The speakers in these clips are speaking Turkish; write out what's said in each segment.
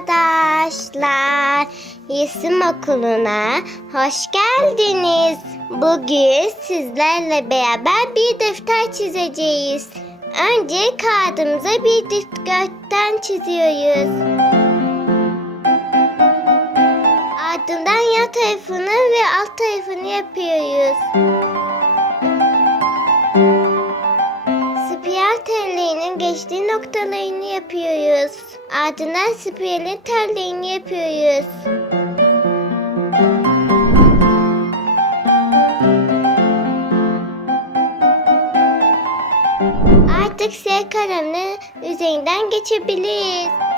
çocuklar. Resim okuluna hoş geldiniz. Bugün sizlerle beraber bir defter çizeceğiz. Önce kağıdımıza bir dikdörtgen çiziyoruz. Ardından yan tarafını ve alt tarafını yapıyoruz. Geçtiği noktalarını yapıyoruz. Ardından spiralin tellerini yapıyoruz. Artık S kalemle üzerinden geçebiliriz.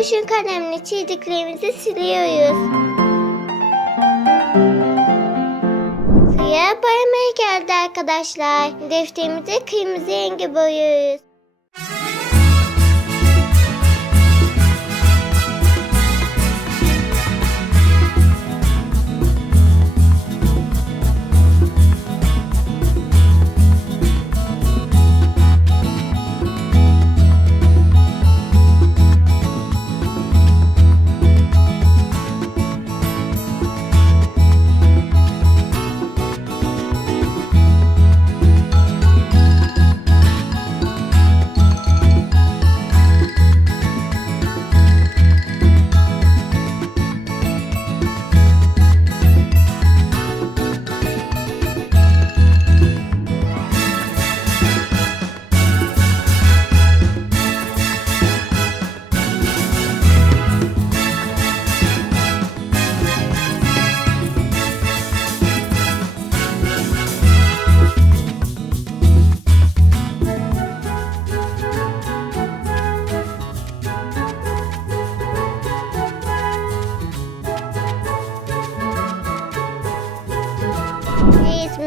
Kurşun kalemle çizdiklerimizi siliyoruz. Sıra boyamaya geldi arkadaşlar. Defterimize kırmızı rengi boyuyoruz.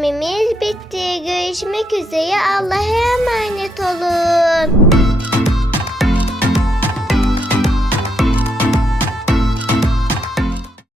Resmimiz bitti. Görüşmek üzere. Allah'a emanet olun.